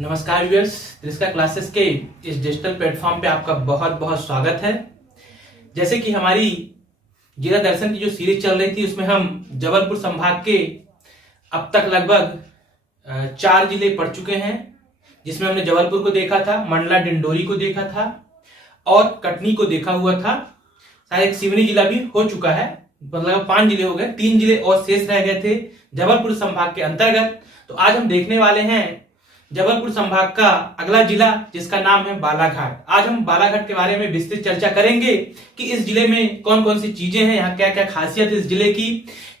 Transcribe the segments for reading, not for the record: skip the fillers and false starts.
नमस्कार viewers, त्रिस्का classes के इस डिजिटल प्लेटफॉर्म पे आपका बहुत बहुत स्वागत है। जैसे कि हमारी जिला दर्शन की जो सीरीज चल रही थी उसमें हम जबलपुर संभाग के अब तक लगभग 4 जिले पढ़ चुके हैं, जिसमें हमने जबलपुर को देखा था, मंडला डिंडोरी को देखा था और कटनी को देखा हुआ था। शायद एक सिवनी जिला भी हो चुका है, मतलब 5 जिले हो गए, 3 जिले और शेष रह गए थे जबलपुर संभाग के अंतर्गत। तो आज हम देखने वाले हैं जबलपुर संभाग का अगला जिला, जिसका नाम है बालाघाट। आज हम बालाघाट के बारे में विस्तृत चर्चा करेंगे कि इस जिले में कौन कौन सी चीजें हैं, यहाँ क्या क्या खासियत है इस जिले की,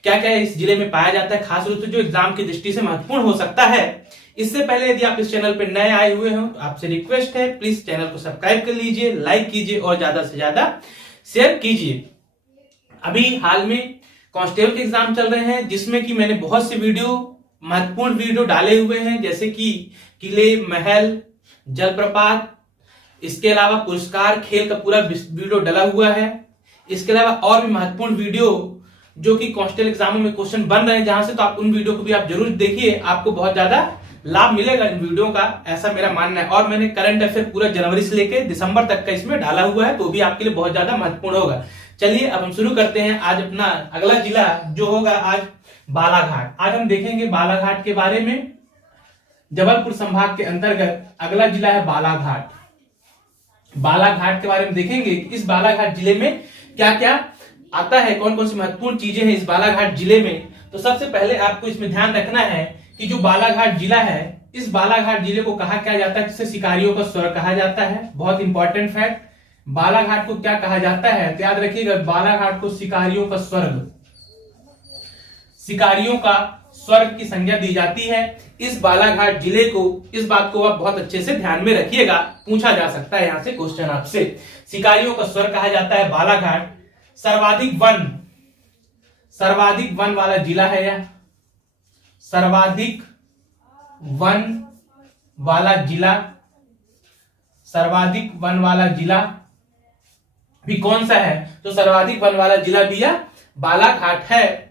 क्या क्या इस जिले में पाया जाता है, खास रूप से जो एग्जाम की दृष्टि से महत्वपूर्ण हो सकता है। इससे पहले यदि आप इस चैनल पर नए आए हुए हो तो आपसे रिक्वेस्ट है, प्लीज चैनल को सब्सक्राइब कर लीजिए, लाइक कीजिए और ज्यादा से ज्यादा शेयर कीजिए। अभी हाल में कांस्टेबल के एग्जाम चल रहे हैं, जिसमें कि मैंने बहुत से महत्वपूर्ण वीडियो डाले हुए हैं, जैसे कि किले, महल, जलप्रपात, इसके अलावा पुरस्कार, खेल का पूरा वीडियो डला हुआ है। इसके अलावा और भी महत्वपूर्ण वीडियो जो कि कांस्टेबल एग्जामों में क्वेश्चन बन रहे हैं जहां से, तो आप उन वीडियो को भी आप जरूर देखिए, आपको बहुत ज्यादा लाभ मिलेगा इन वीडियो का, ऐसा मेरा मानना है। और मैंने करंट अफेयर पूरा जनवरी से लेकर दिसंबर तक का इसमें डाला हुआ है, तो भी आपके लिए बहुत ज्यादा महत्वपूर्ण होगा। चलिए अब हम शुरू करते हैं आज अपना अगला जिला जो होगा आज बालाघाट। आज हम देखेंगे बालाघाट के बारे में। जबलपुर संभाग के अंतर्गत अगला जिला है बालाघाट। बालाघाट के बारे में देखेंगे कि इस बालाघाट जिले में क्या क्या आता है, कौन कौन सी महत्वपूर्ण चीजें हैं इस बालाघाट जिले में। तो सबसे पहले आपको इसमें ध्यान रखना है कि जो बालाघाट जिला है, इस बालाघाट जिले को कहा क्या जाता है, जिसे शिकारियों का स्वर्ग कहा जाता है। बहुत इंपॉर्टेंट फैक्ट, बालाघाट को क्या कहा जाता है, तो याद रखिएगा, बालाघाट को शिकारियों का स्वर्ग, शिकारियों का स्वर्ग की संज्ञा दी जाती है इस बालाघाट जिले को। इस बात को आप बहुत अच्छे से ध्यान में रखिएगा, पूछा जा सकता है यहां से क्वेश्चन आपसे। शिकारियों का स्वर्ग कहा जाता है बालाघाट। सर्वाधिक वन वाला जिला है यह, सर्वाधिक वन वाला जिला। सर्वाधिक वन वाला जिला भी कौन सा है, तो सर्वाधिक वन वाला जिला भी यह बालाघाट है।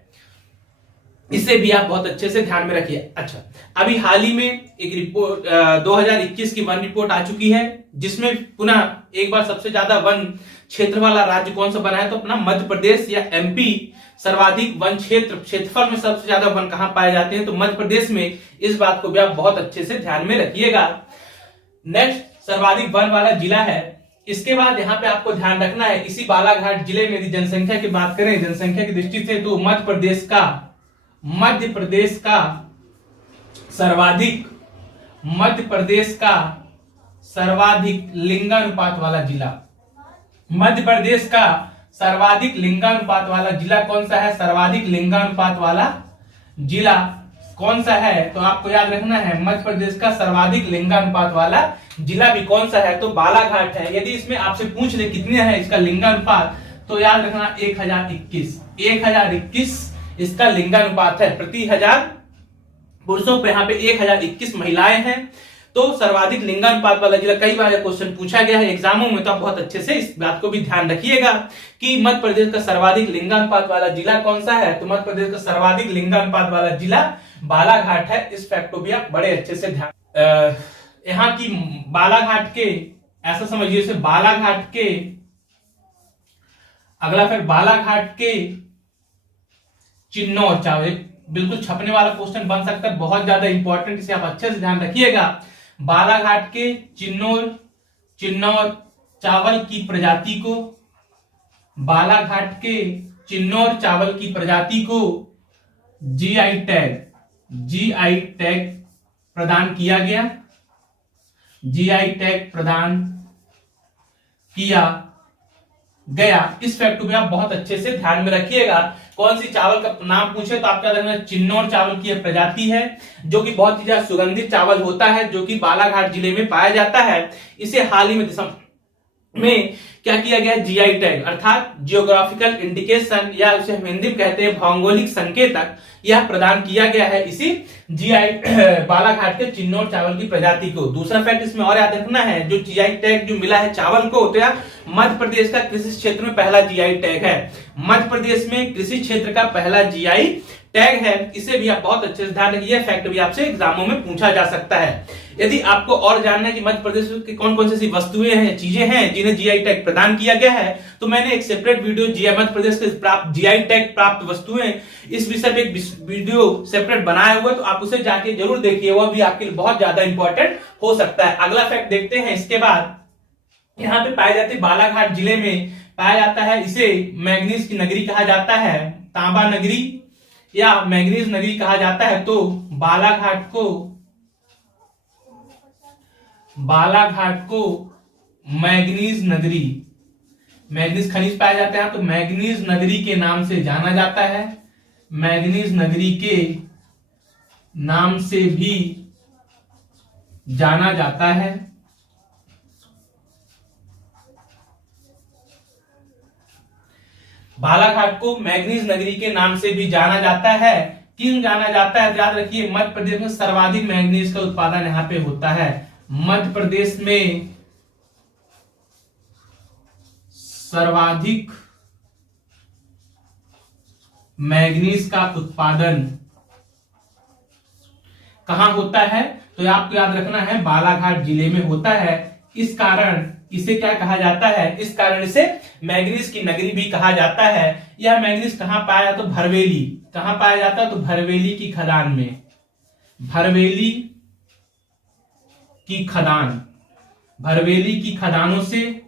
इसे भी आप बहुत अच्छे से ध्यान में रखिए। अच्छा, अभी हाल ही में एक रिपोर्ट 2021 की वन रिपोर्ट आ चुकी है, जिसमें पुनः एक बार सबसे ज्यादा वन क्षेत्र वाला राज्य कौन सा बना है, तो अपना मध्य प्रदेश या एमपी। सर्वाधिक वन क्षेत्रफल में सबसे ज्यादा वन कहां पाए जाते हैं, तो मध्य प्रदेश में। इस बात को भी आप बहुत अच्छे से ध्यान में रखिएगा। नेक्स्ट सर्वाधिक वन वाला जिला है। इसके बाद यहाँ पे आपको ध्यान रखना है, इसी बालाघाट जिले में यदि जनसंख्या की बात करें, जनसंख्या की दृष्टि से, तो मध्य प्रदेश का सर्वाधिक लिंगानुपात वाला जिला। मध्य प्रदेश का सर्वाधिक लिंगानुपात वाला जिला कौन सा है, सर्वाधिक लिंगानुपात वाला जिला कौन सा है, तो आपको याद रखना है मध्य प्रदेश का सर्वाधिक लिंगानुपात वाला जिला भी कौन सा है, तो बालाघाट है। यदि इसमें आपसे पूछ ले कितने है इसका लिंगानुपात, तो याद रखना 1021 इसका लिंगानुपात है। प्रति 1000 पुरुषों पे यहाँ पे 1021 महिलाएं हैं। तो सर्वाधिक लिंगानुपात वाला जिला, कई बार क्वेश्चन पूछा गया है एग्जामों में, तो आप बहुत अच्छे से इस बात को भी ध्यान रखिएगा कि मध्य प्रदेश का सर्वाधिक लिंगानुपात वाला जिला कौन सा है, तो मध्य प्रदेश का सर्वाधिक लिंगानुपात वाला जिला बालाघाट है। इस फैक्ट को भी आप बड़े अच्छे से ध्यान, यहाँ की बालाघाट के, ऐसा समझिए से बालाघाट के अगला, फिर बालाघाट के चिन्नौर चावल, बिल्कुल छपने वाला क्वेश्चन बन सकता है, बहुत ज्यादा इंपॉर्टेंट, इसे आप अच्छे से ध्यान रखिएगा। बालाघाट के चिन्नौर चावल की प्रजाति को, बालाघाट के चिन्नौर चावल की प्रजाति को जीआई टैग प्रदान किया गया, जीआई टैग प्रदान किया गया। इस फैक्ट को भी आप बहुत अच्छे से ध्यान में रखिएगा। कौन सी चावल का नाम पूछे तो आपका देखना, चिन्नौर चावल की प्रजाति है, जो कि बहुत ही ज्यादा सुगंधित चावल होता है, जो कि बालाघाट जिले में पाया जाता है। इसे हाल ही में दिसंबर में क्या किया गया, जीआई टैग अर्थात जियोग्राफिकल इंडिकेशन, या उसे हम हिंदी में कहते हैं भौगोलिक संकेतक, यह प्रदान किया गया है इसी जीआई बालाघाट के चिन्नौर चावल की प्रजाति को। दूसरा फैक्ट इसमें और याद रखना है, जो जीआई टैग जो मिला है चावल को, तो यह मध्य प्रदेश का कृषि क्षेत्र में पहला जीआई टैग है। मध्य प्रदेश में कृषि क्षेत्र का पहला जीआई टैग है, इसे भी आप बहुत अच्छे से ध्यान रखिए। यह फैक्ट भी आपसे एग्जामों में पूछा जा सकता है। यदि आपको और जानना है कि मध्य प्रदेश की कौन कौन सी ऐसी वस्तुएं हैं, चीजें हैं जिन्हें जीआई टैग प्रदान किया गया है, तो मैंने एक सेपरेट वीडियो मध्य प्रदेश के प्राप्त जीआई टैग प्राप्त वस्तुएं, इस विषय पे एक वीडियो सेपरेट बनाया हुआ है, तो आप उसे जाके जरूर देखिए, वह भी आपके लिए बहुत ज्यादा इंपॉर्टेंट हो सकता है। अगला फैक्ट देखते हैं। इसके बाद यहाँ पे पाए जाते बालाघाट जिले में पाया जाता है, इसे मैग्नीज की नगरी कहा जाता है, तांबा नगरी या मैग्नीज नगरी कहा जाता है। तो बालाघाट को मैग्नीज नगरी, मैग्नीज खनिज पाए जाते हैं तो मैग्नीज नगरी के नाम से जाना जाता है, मैग्नीज नगरी के नाम से भी जाना जाता है। बालाघाट को मैग्नीज नगरी के नाम से भी जाना जाता है। क्यों जाना जाता है? याद रखिए, मध्य प्रदेश में सर्वाधिक मैग्नीज का उत्पादन यहां पे होता है। मध्य प्रदेश में सर्वाधिक मैग्नीज का उत्पादन कहां होता है? तो आपको याद रखना है, बालाघाट जिले में होता है। इस कारण इसे क्या कहा जाता है? इस कारण इसे मैग्नीज की नगरी भी कहा जाता है। यह मैग्नीज कहां पाया? तो भरवेली। कहां पाया जाता है? तो भरवेली की खदान में, भरवेली की खदान, भरवेली की खदानों से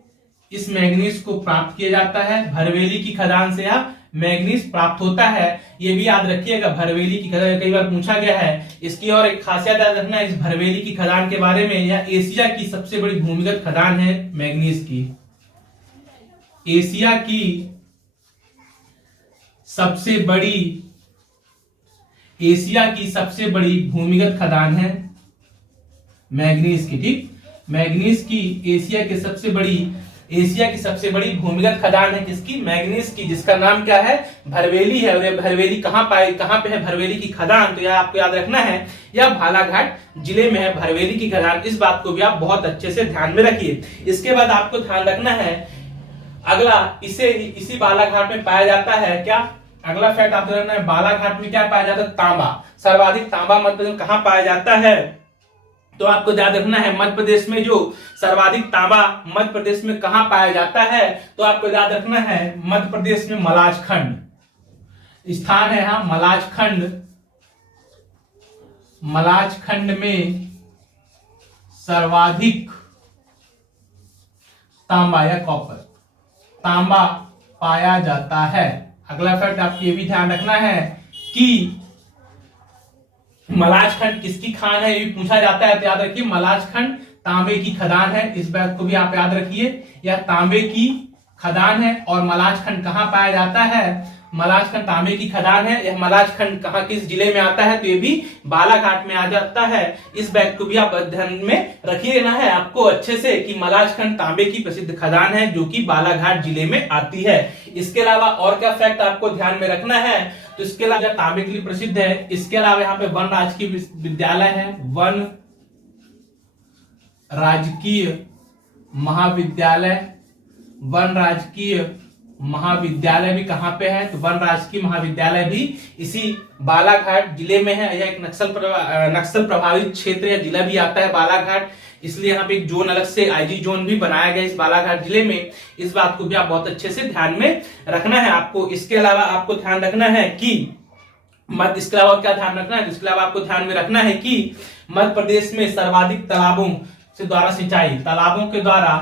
इस मैग्नीज को प्राप्त किया जाता है। भरवेली की खदान से यह मैग्नीज प्राप्त होता है। ये भी याद रखिएगा, भरवेली की खदान कई बार पूछा गया है। इसकी और एक खासियत याद रखना है इस भरवेली की खदान के बारे में, यह एशिया की सबसे बड़ी भूमिगत खदान है मैग्नीज की। एशिया की सबसे बड़ी भूमिगत खदान है मैग्नीज की। ठीक, मैग्नीज की एशिया की सबसे बड़ी भूमिगत खदान है किसकी? मैग्नीज की, जिसका नाम क्या है? भरवेली है। और ये भरवेली कहां पे है भरवेली की खदान? तो यह आपको याद रखना है, यह बालाघाट जिले में है भरवेली की खदान। इस बात को भी आप बहुत अच्छे से ध्यान में रखिए। इसके बाद आपको ध्यान रखना है अगला, इसी बालाघाट में पाया जाता है क्या? अगला फैक्ट आपको रखना है, बालाघाट में क्या पाया जाता है? तांबा। सर्वाधिक तांबा मध्य प्रदेश में कहां पाया जाता है? तो आपको याद रखना है, मध्य प्रदेश में जो सर्वाधिक तांबा मध्य प्रदेश में कहां पाया जाता है? तो आपको याद रखना है, मध्य प्रदेश में मलाजखंड स्थान है। यहां मलाजखंड में सर्वाधिक तांबा या कॉपर, तांबा पाया जाता है। अगला फैक्ट आपको ये भी ध्यान रखना है कि मलाजखंड किसकी खान है, ये भी पूछा जाता है। तो याद रखिए, मलाजखंड तांबे की खदान है। इस बात को भी आप याद रखिए, यह तांबे की खदान है। और मलाजखंड कहां पाया जाता है? मलाजखंड तांबे की खदान है। यह मलाजखंड कहां, किस जिले में आता है? तो ये भी बालाघाट में आ जाता है। इस बात को भी आप ध्यान में रखिए ना है आपको अच्छे से कि मलाजखंड तांबे की प्रसिद्ध खदान है जो कि बालाघाट जिले में आती है। इसके अलावा और क्या फैक्ट आपको ध्यान में रखना है? तो इसके अलावा तांबे के लिए प्रसिद्ध है, इसके अलावा यहाँ पे वन राजकीय विद्यालय है, वन राजकीय महाविद्यालय भी कहां पे है? तो वन राजकीय महाविद्यालय भी इसी बालाघाट जिले में है। यह एक नक्सल प्रभावित क्षेत्र या जिला भी आता है बालाघाट, इसलिए यहाँ पे एक जोन अलग से आईजी जोन भी बनाया गया इस बालाघाट जिले में। इस बात को भी आप बहुत अच्छे से ध्यान में रखना है आपको। इसके अलावा आपको ध्यान रखना है कि इसके अलावा क्या ध्यान रखना है? इसके अलावा आपको ध्यान में रखना है कि मध्य प्रदेश में सर्वाधिक तालाबों के द्वारा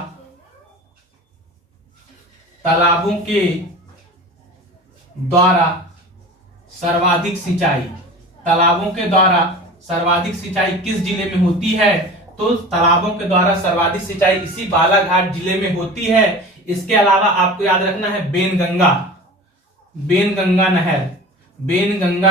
सर्वाधिक सिंचाई किस जिले में होती है? तो तालाबों के द्वारा सर्वाधिक सिंचाई इसी बालाघाट जिले में होती है। इसके अलावा आपको याद रखना है बेनगंगा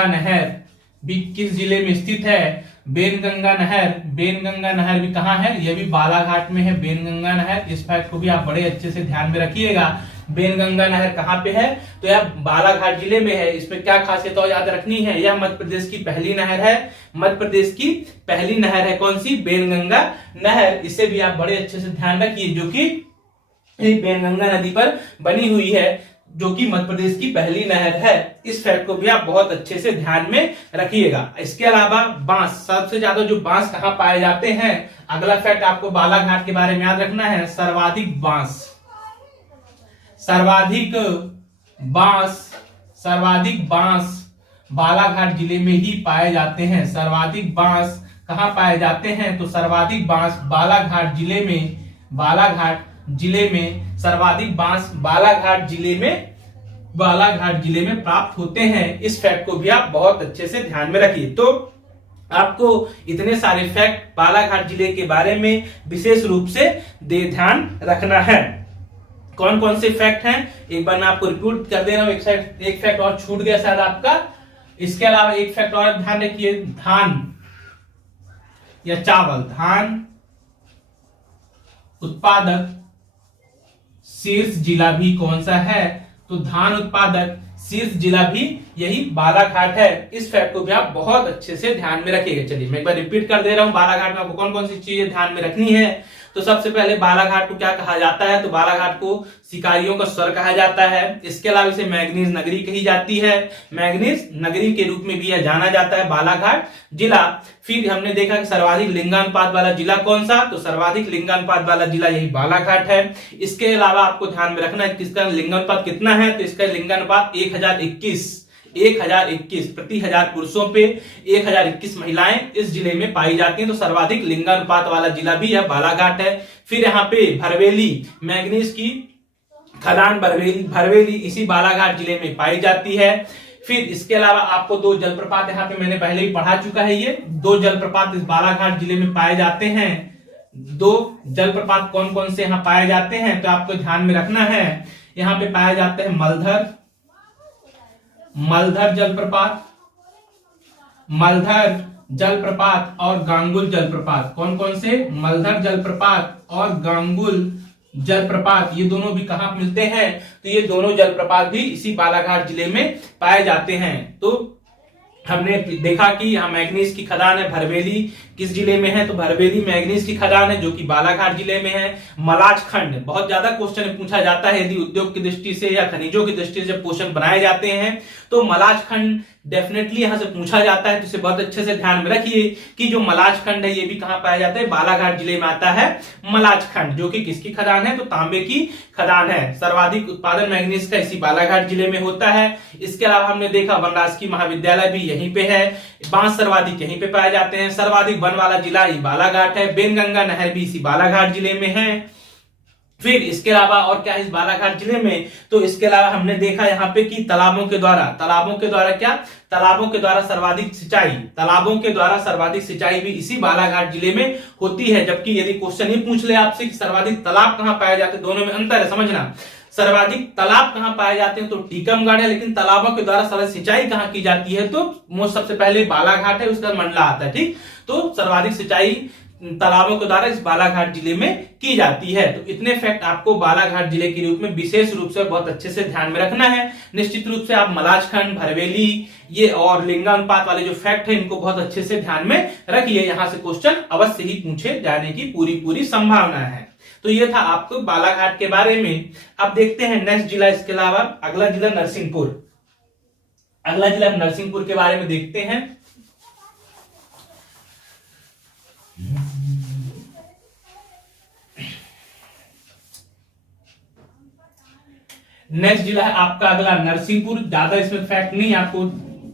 नहर भी किस जिले में स्थित है? बेनगंगा नहर भी कहां है? यह भी बालाघाट में है बेनगंगा नहर। इस फैक्ट को भी आप बड़े अच्छे से ध्यान में रखिएगा। बेनगंगा नहर कहां पे है? तो यह बालाघाट जिले में है। इसमें क्या खासियत और याद रखनी है? यह मध्य प्रदेश की पहली नहर है। मध्य प्रदेश की पहली नहर है कौन सी? बेनगंगा नहर। इसे भी आप बड़े अच्छे से ध्यान रखिए, जो कि बेनगंगा नदी पर बनी हुई है। जो कि मध्य प्रदेश की पहली नहर है। इस फैक्ट को भी आप बहुत अच्छे से ध्यान में रखिएगा। इसके अलावा बांस, सबसे ज्यादा जो बांस कहाँ पाए जाते हैं, अगला फैक्ट आपको बालाघाट के बारे में याद रखना है। सर्वाधिक बांस बालाघाट जिले में ही पाए जाते हैं। सर्वाधिक बांस कहाँ पाए जाते हैं, तो सर्वाधिक बांस बालाघाट जिले में सर्वाधिक बांस बालाघाट जिले में प्राप्त होते हैं। इस फैक्ट को भी आप बहुत अच्छे से ध्यान में रखिए। तो आपको इतने सारे फैक्ट बालाघाट जिले के बारे में विशेष रूप से ध्यान रखना है। कौन कौन से फैक्ट हैं एक बार मैं आपको रिपीट कर दे रहा हूं। एक फैक्ट और छूट गया शायद आपका। इसके अलावा एक फैक्ट और ध्यान रखिए, धान या चावल, धान उत्पादक शीर्ष जिला भी कौन सा है, तो धान उत्पादक शीर्ष जिला भी यही बालाघाट है। इस फैक्ट को भी आप बहुत अच्छे से ध्यान में रखिएगा। चलिए मैं एक बार रिपीट कर दे रहा हूं, बालाघाट में आपको कौन कौन सी चीजें ध्यान में रखनी है। तो सबसे पहले बालाघाट को क्या कहा जाता है, तो बालाघाट को शिकारियों का स्वर कहा जाता है। इसके अलावा इसे मैंगनीज नगरी कही जाती है। मैंगनीज नगरी के रूप में भी यह जाना जाता है बालाघाट जिला। फिर हमने देखा कि सर्वाधिक लिंगानुपात वाला जिला कौन सा, तो सर्वाधिक लिंगानुपात वाला जिला यही बालाघाट है। इसके अलावा आपको ध्यान में रखना है कि इसका लिंगानुपात कितना है, तो इसका लिंगानुपात 1021 प्रति 1000 पुरुषों पे 1021 महिलाएं इस जिले में पाई जाती हैं। तो सर्वाधिक लिंगानुपात वाला जिला भी यह बालाघाट है। फिर यहाँ पे भरवेली, मैंगनीज की खदान भरवेली इसी बालाघाट जिले में पाई जाती है। फिर इसके अलावा आपको दो जलप्रपात यहाँ पे मैंने पहले ही पढ़ा चुका है। ये दो जलप्रपात इस बालाघाट जिले में पाए जाते हैं। दो जलप्रपात कौन कौन से यहाँ पाए जाते हैं, तो आपको ध्यान में रखना है। यहाँ पे पाए जाते हैं मलधर जलप्रपात और गांगुल जलप्रपात। कौन कौन से, मलधर जलप्रपात और गांगुल जलप्रपात, ये दोनों भी कहां मिलते हैं, तो ये दोनों जलप्रपात भी इसी बालाघाट जिले में पाए जाते हैं। तो हमने देखा कि यहाँ मैंगनीज की खदान है, भरवेली किस जिले में है, तो भरवेली मैंगनीज की खदान है जो कि बालाघाट जिले में है। मलाज खंड, बहुत ज्यादा क्वेश्चन पूछा जाता है यदि उद्योग की दृष्टि से या खनिजों की दृष्टि से जब क्वेश्चन बनाए जाते हैं तो मलाज खंड डेफिनेटली यहां से पूछा जाता है। तो इसे बहुत अच्छे से ध्यान में रखिए कि जो मलाज खंड है ये भी कहां पाया जाता है, बालाघाट जिले में आता है मलाज खंड, जो कि किसकी खदान है, तो तांबे की खदान है। सर्वाधिक उत्पादन मैंगनीज का इसी बालाघाट जिले में होता है। इसके अलावा हमने देखा वनराजकीय महाविद्यालय भी यहीं पे है। बांस सर्वाधिक यहीं पे पाए जाते हैं। सर्वाधिक वन वाला जिला ये बालाघाट है। बेनगंगा नहर भी इसी बालाघाट जिले में है। फिर इसके अलावा और क्या है इस बालाघाट जिले में, तो इसके अलावा हमने देखा यहाँ पे कि तालाबों के द्वारा सर्वाधिक सिंचाई भी इसी बालाघाट जिले में होती है। जबकि यदि क्वेश्चन ये पूछ ले आपसे कि सर्वाधिक तालाब कहाँ पाए जाते हैं, दोनों में अंतर है, समझना। सर्वाधिक तालाब कहां पाए जाते हैं, तो टीकमगढ़ है, लेकिन तालाबों के द्वारा सर्वाधिक सिंचाई कहां की जाती है, तो सबसे पहले बालाघाट है, उसका मंडला आता है। ठीक, तो सर्वाधिक सिंचाई तालाबों के द्वारा इस बालाघाट जिले में की जाती है। तो इतने फैक्ट आपको बालाघाट जिले के रूप में विशेष रूप से बहुत अच्छे से ध्यान में रखना है। निश्चित रूप से आप मलाजखंड, भरवेली ये और लिंगानुपात वाले जो फैक्ट है इनको बहुत अच्छे से ध्यान में रखिए। यहां से क्वेश्चन अवश्य ही पूछे जाने की पूरी संभावना है। तो ये था आपको बालाघाट के बारे में। अब देखते हैं नेक्स्ट जिला। इसके अलावा अगला जिला नरसिंहपुर के बारे में देखते हैं। नेक्स्ट जिला है आपका अगला नरसिंहपुर। ज्यादा इसमें फैक्ट नहीं, आपको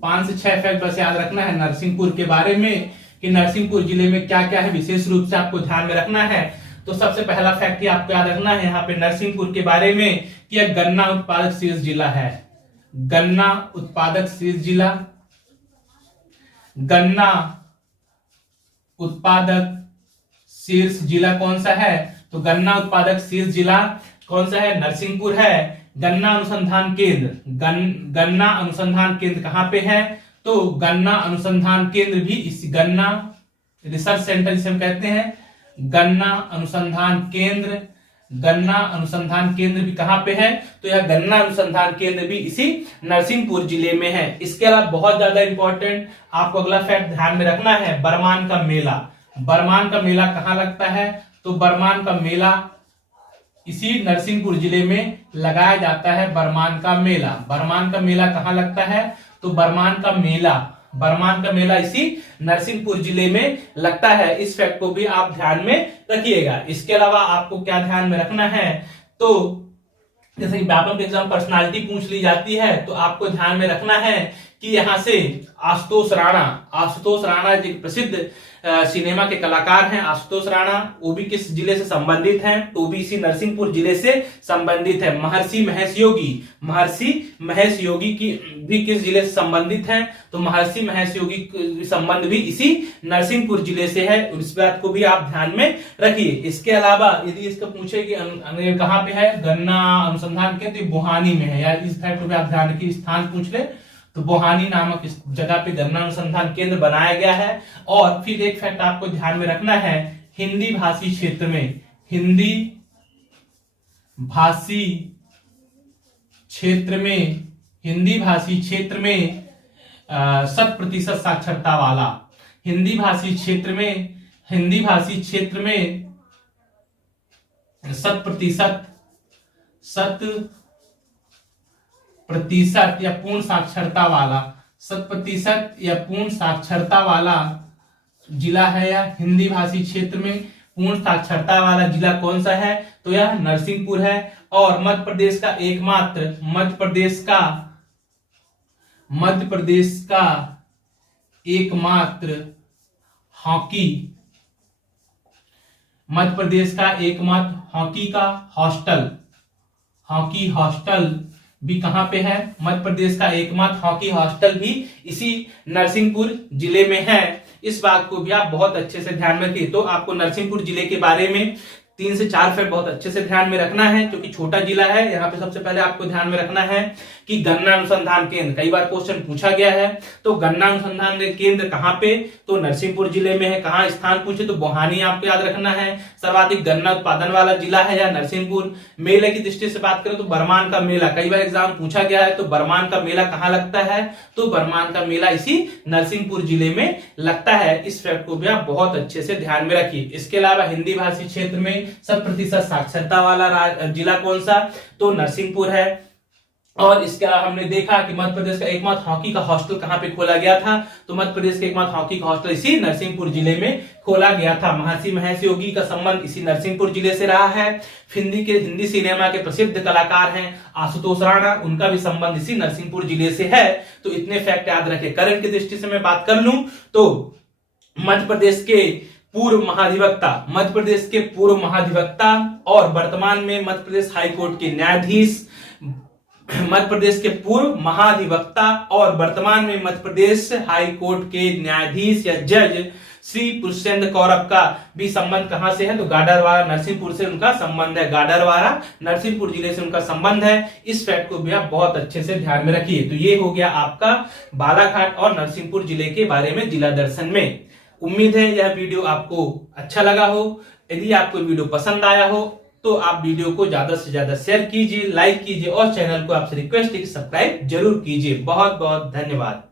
5 से 6 फैक्ट बस याद रखना है नरसिंहपुर के बारे में कि नरसिंहपुर जिले में क्या क्या है, विशेष रूप से आपको ध्यान में रखना है। तो सबसे पहला फैक्ट ही आपको याद रखना है यहाँ पे नरसिंहपुर के बारे में कि यह गन्ना उत्पादक शीर्ष जिला है। गन्ना उत्पादक शीर्ष जिला कौन सा है, तो गन्ना उत्पादक शीर्ष जिला कौन सा है, नरसिंहपुर है। गन्ना अनुसंधान केंद्र कहां पे है, तो गन्ना अनुसंधान केंद्र भी इस गन्ना रिसर्च सेंटर जिसे हम कहते हैं, गन्ना अनुसंधान केंद्र भी कहां पे है, तो यह गन्ना अनुसंधान केंद्र भी इसी नरसिंहपुर जिले में है। इसके अलावा बहुत ज्यादा इंपॉर्टेंट आपको अगला फैक्ट ध्यान में रखना है, बरमान का मेला कहां लगता है, तो बरमान का मेला इसी नरसिंहपुर जिले में लगाया जाता है बरमान का मेला। बरमान का मेला कहाँ लगता है? तो बरमान का मेला इसी नरसिंहपुर जिले में लगता है। इस फैक्ट को भी आप ध्यान में रखिएगा। इसके अलावा आपको क्या ध्यान में रखना है, तो जैसे कि व्यापक एग्जाम पर्सनालिटी पूछ ली जाती है, तो आपको ध्यान में रखना है कि यहां से आशुतोष राणा एक प्रसिद्ध सिनेमा के कलाकार हैं। आशुतोष राणा वो भी किस जिले से संबंधित हैं? तो भी इसी नरसिंहपुर जिले से संबंधित है। महर्षि महेश योगी की भी किस जिले से संबंधित हैं? तो महर्षि महेश योगी संबंध भी इसी नरसिंहपुर जिले से है। इस बात को भी आप ध्यान में रखिए। इसके अलावा यदि इसका पूछे कि कहाँ पे है गन्ना अनुसंधान केंद्र, बुहानी में है, यार इस फैक्ट को भी आप ध्यान रखिए। स्थान पूछ ले तो बुहानी नामक इस जगह पे गन्ना अनुसंधान केंद्र बनाया गया है। और फिर एक फैक्ट आपको ध्यान में रखना है, हिंदी भाषी क्षेत्र में 100% साक्षरता वाला, हिंदी भाषी क्षेत्र में 100% या पूर्ण साक्षरता वाला जिला है, या हिंदी भाषी क्षेत्र में पूर्ण साक्षरता वाला जिला कौन सा है? तो यह नरसिंहपुर है। और मध्य प्रदेश का एकमात्र हॉकी का हॉस्टल भी कहां पे है? मध्य प्रदेश का एकमात्र हॉकी हॉस्टल भी इसी नरसिंहपुर जिले में है। इस बात को भी आप बहुत अच्छे से ध्यान में रखिए। तो आपको नरसिंहपुर जिले के बारे में 3 से 4 फैक्ट बहुत अच्छे से ध्यान में रखना है, क्योंकि छोटा जिला है। यहाँ पे सबसे पहले आपको ध्यान में रखना है कि गन्ना अनुसंधान केंद्र, कई बार क्वेश्चन पूछा गया है। तो गन्ना अनुसंधान केंद्र कहाँ पे? तो नरसिंहपुर जिले में है। कहाँ स्थान पूछे तो बुहानी आपको याद रखना है। सर्वाधिक गन्ना उत्पादन वाला जिला है या नरसिंहपुर। मेले की दृष्टि से बात करें तो बरमान का मेला, कई बार एग्जाम पूछा गया है। तो बरमान का मेला कहाँ लगता है? तो बरमान का मेला इसी नरसिंहपुर जिले में लगता है। इस फैक्ट को भी आप बहुत अच्छे से ध्यान में रखिए। इसके अलावा हिंदी भाषी क्षेत्र में 100% साक्षरता वाला जिला कौन सा? तो नरसिंहपुर है। और इसके अलावा हमने देखा कि मध्य प्रदेश का एकमात्र हॉकी का हॉस्टल कहां पे खोला गया था? तो मध्य प्रदेश के एकमात्र हॉकी का हॉस्टल इसी नरसिंहपुर जिले में खोला गया था। महर्षि महेश योगी का संबंध इसी नरसिंहपुर जिले से रहा है। हिंदी सिनेमा के प्रसिद्ध कलाकार हैं आशुतोष राणा, उनका भी संबंध इसी नरसिंहपुर जिले से है। तो इतने फैक्ट याद रखें। करंट की दृष्टि से मैं बात कर लूं तो मध्य प्रदेश के पूर्व महाधिवक्ता और वर्तमान में मध्य प्रदेश हाईकोर्ट के न्यायाधीश, मध्य प्रदेश के पूर्व महाधिवक्ता और वर्तमान में मध्य प्रदेश हाईकोर्ट के न्यायाधीश या जज श्री पुष्पेंद्र कौरव का भी संबंध कहां से है? तो गाडरवारा नरसिंहपुर से उनका संबंध है। गाडरवारा नरसिंहपुर जिले से उनका संबंध है। इस फैक्ट को भी आप बहुत अच्छे से ध्यान में रखिए। तो ये हो गया आपका बालाघाट और नरसिंहपुर जिले के बारे में जिला दर्शन में। उम्मीद है यह वीडियो आपको अच्छा लगा हो। यदि आपको वीडियो पसंद आया हो तो आप वीडियो को ज्यादा से ज्यादा शेयर कीजिए, लाइक कीजिए और चैनल को आपसे रिक्वेस्ट है कि सब्सक्राइब जरूर कीजिए। बहुत बहुत धन्यवाद।